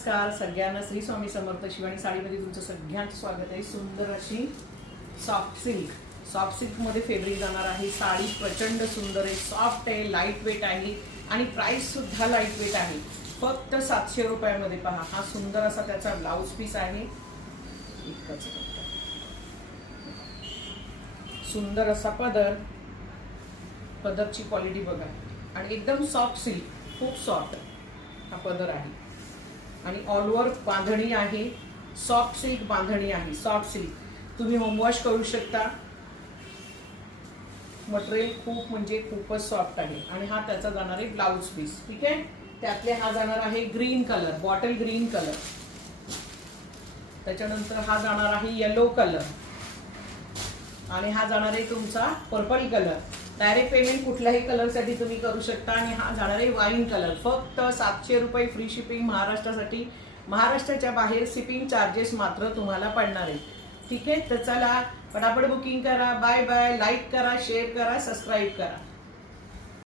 नमस्कार सगळ्यांना, श्री स्वामी समर्थ. शिवानी साडीमध्ये तुमचं सगळ्यांचं स्वागत आहे. सुंदर अशी सॉफ्ट सिल्क मध्ये फॅब्रिक जाणार आहे. साडी प्रचंड सुंदर आहे, सॉफ्ट आहे, लाईट वेट आहे आणि प्राइस सुद्धा लाईट वेट आहे. फक्त 700 रुपयामध्ये. पहा, हा सुंदर असा त्याचा ब्लाउज पीस आहे. इतकंच सुंदर असा पदरची क्वालिटी बघा आणि एकदम सॉफ्ट सिल्क, खूप सॉफ्ट हा पदर आहे आणि ऑल ओव्हर बांधणी आहे. सॉफ्ट सिल्क बांधणी आहे. सॉफ्ट सिल्क तुम्ही होमवॉश करू शकता. मटेरियल खूप म्हणजे खूपच सॉफ्ट आहे आणि हा त्याचा जाणार आहे ब्लाउज पीस. ठीक आहे, त्यातले हा जाणार आहे green colour, bottle green colour. त्याच्यानंतर हा जाणार आहे येलो कलर आणि हा जाणार आहे तुमचा पर्पल कलर. डायरेक्ट पेमेंट कुठल्याही कलरसाठी तुम्ही करू शकता आणि हा जाणार आहे वाईन कलर. फक्त 700 रुपये फ्री शिपिंग महाराष्ट्रासाठी. महाराष्ट्राच्या बाहेर शिपिंग चार्जेस मात्र तुम्हाला पडणार आहे. ठीक आहे, तर चला पटापट बुकिंग करा. Bye bye. लाईक करा, शेअर करा, सबस्क्राईब करा.